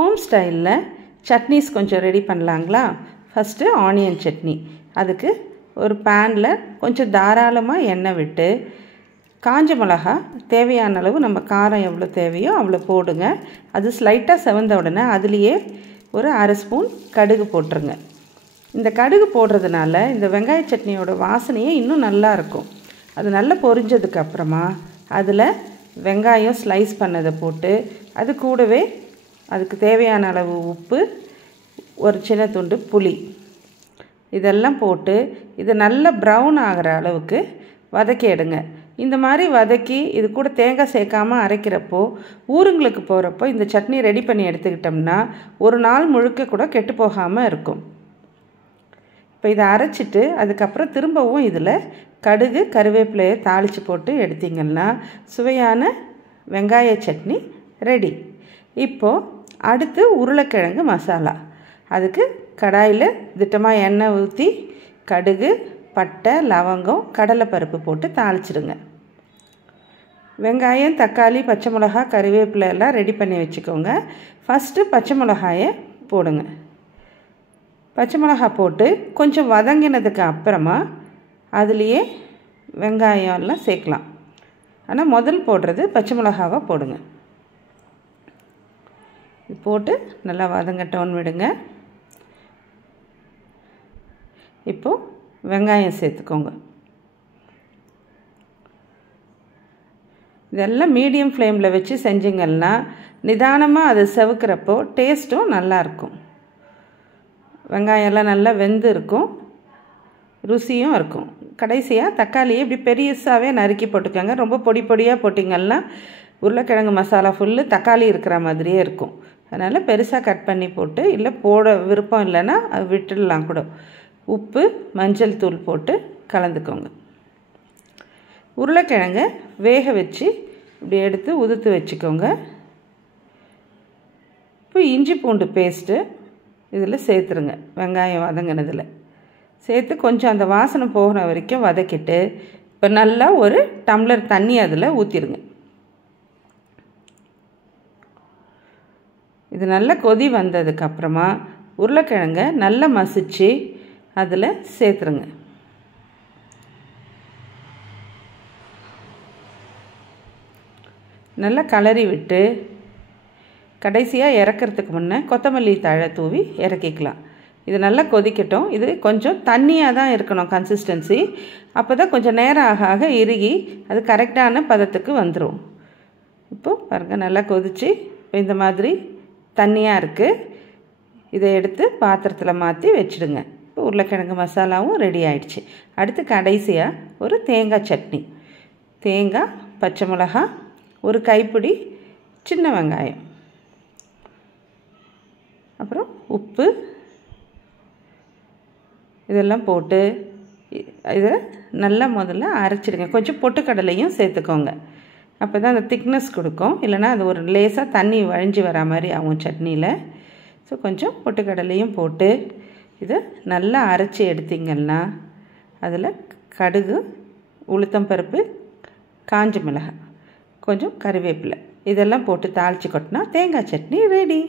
Home ஸ்டைலில் சட்னிஸ் கொஞ்சம் ready பண்ணலாங்களா? First onion chutney. அதுக்கு ஒரு பேனில் கொஞ்சம் தாராளமாக எண்ணெய் விட்டு காஞ்ச மிளகா தேவையான அளவு நம்ம காரம் எவ்வளோ தேவையோ அவ்வளோ போடுங்க. அது ஸ்லைட்டாக செவந்த உடனே அதுலேயே ஒரு அரை ஸ்பூன் கடுகு போட்டுருங்க. இந்த கடுகு போடுறதுனால இந்த வெங்காய சட்னியோட வாசனையே இன்னும் நல்லா இருக்கும். அது நல்லா பொரிஞ்சதுக்கப்புறமா அதில் வெங்காயம் ஸ்லைஸ் பண்ணதை போட்டு அது கூடவே அதுக்கு தேவையான அளவு உப்பு, ஒரு சின்ன துண்டு புளி இதெல்லாம் போட்டு இது நல்லா ப்ரௌன் ஆகிற அளவுக்கு வதக்கி எடுங்க. இந்த மாதிரி வதக்கி இது கூட தேங்காய் சேர்க்காமல் அரைக்கிறப்போ ஊருங்களுக்கு போகிறப்போ இந்த சட்னி ரெடி பண்ணி எடுத்துக்கிட்டோம்னா ஒரு நாள் முழுக்க கூட கெட்டு போகாமல் இருக்கும். இப்போ இதை அரைச்சிட்டு அதுக்கப்புறம் திரும்பவும் இதில் கடுகு கருவேப்பிலையை தாளித்து போட்டு எடுத்திங்கன்னா சுவையான வெங்காய சட்னி ரெடி. இப்போது அடுத்து உருளைக்கிழங்கு மசாலா. அதுக்கு கடாயில் திட்டமாக எண்ணெய் ஊற்றி கடுகு, பட்டை, லவங்கம், கடலைப்பருப்பு போட்டு தாளிச்சிடுங்க. வெங்காயம், தக்காளி, பச்சை மிளகா, கருவேப்பிலை எல்லாம் ரெடி பண்ணி வச்சுக்கோங்க. ஃபஸ்ட்டு பச்சை மிளகாயை போடுங்க. பச்சை மிளகா போட்டு கொஞ்சம் வதங்கினதுக்கு அப்புறமா அதுலேயே வெங்காயம் எல்லாம் சேர்க்கலாம். ஆனால் முதல் போடுறது பச்சை மிளகாவை போடுங்க. போட்டு நல்லா வதங்கட்டோன்னு விடுங்க. இப்போது வெங்காயம் சேர்த்துக்கோங்க. இதெல்லாம் மீடியம் ஃப்ளேமில் வச்சு செஞ்சிங்கன்னா நிதானமாக அது செவக்கிறப்போ டேஸ்ட்டும் நல்லாயிருக்கும். வெங்காயம்லாம் நல்லா வெந்து இருக்கும், ருசியும் இருக்கும். கடைசியாக தக்காளியை இப்படி பெருசாகவே நறுக்கி போட்டுக்கோங்க. ரொம்ப பொடி பொடியாக போட்டிங்கன்னா உருளைக்கிழங்கு மசாலா ஃபுல்லு தக்காளி இருக்கிற மாதிரியே இருக்கும். அதனால் பெருசாக கட் பண்ணி போட்டு, இல்லை போட விருப்பம் இல்லைன்னா அது விட்டுடலாம் கூட. உப்பு, மஞ்சள் தூள் போட்டு கலந்துக்கோங்க. உருளைக்கிழங்கை வேக வச்சு இப்படி எடுத்து உதுத்து வச்சுக்கோங்க. இப்போ இஞ்சி பூண்டு பேஸ்ட்டு இதில் சேர்த்துருங்க. வெங்காயம் வதங்கினதில் சேர்த்து கொஞ்சம் அந்த வாசனை போகிற வரைக்கும் வதக்கிட்டு இப்போ நல்லா ஒரு டம்ளர் தண்ணி அதில் ஊற்றிடுங்க. இது நல்லா கொதி வந்ததுக்கப்புறமா உருளைக்கிழங்கை நல்லா மசிச்சு அதில் சேர்த்துருங்க. நல்லா கலரி விட்டு கடைசியாக இறக்கிறதுக்கு முன்னே கொத்தமல்லி தழை தூவி இறக்கிக்கலாம். இது நல்லா கொதிக்கட்டும். இது கொஞ்சம் தண்ணியாக தான் இருக்கணும் கன்சிஸ்டன்சி. அப்போ தான் கொஞ்சம் நேரம் ஆக ஆக இறுகி அது கரெக்டான பதத்துக்கு வந்துடும். இப்போது பாருங்கள், நல்லா கொதித்து இந்த மாதிரி தண்ணியாக இருக்குது. இதை எடுத்து பாத்திரத்தில் மாற்றி வச்சுடுங்க. இப்போ உருளைக்கிழங்கு மசாலாவும் ரெடி ஆயிடுச்சு. அடுத்து கடைசியாக ஒரு தேங்காய் சட்னி. தேங்காய், பச்சை மிளகா, ஒரு கைப்பிடி சின்ன வெங்காயம், அப்புறம் உப்பு இதெல்லாம் போட்டு இதை நல்லா முதல்ல அரைச்சிடுங்க. கொஞ்சம் பொட்டுக்கடலையும் சேர்த்துக்கோங்க. அப்போ தான் அந்த திக்னஸ் கொடுக்கும். இல்லைனா அது ஒரு லேசாக தண்ணி வழிஞ்சு வர மாதிரி ஆகும் சட்னியில். ஸோ கொஞ்சம் பொட்டுக்கடலையும் போட்டு இதை நல்லா அரைச்சி எடுத்திங்கன்னா அதில் கடுகு, உளுத்தம்பருப்பு, காஞ்ச மிளகாய், கொஞ்சம் கருவேப்பிலை இதெல்லாம் போட்டு தாளித்து கொட்டினா தேங்காய் சட்னி ரெடி.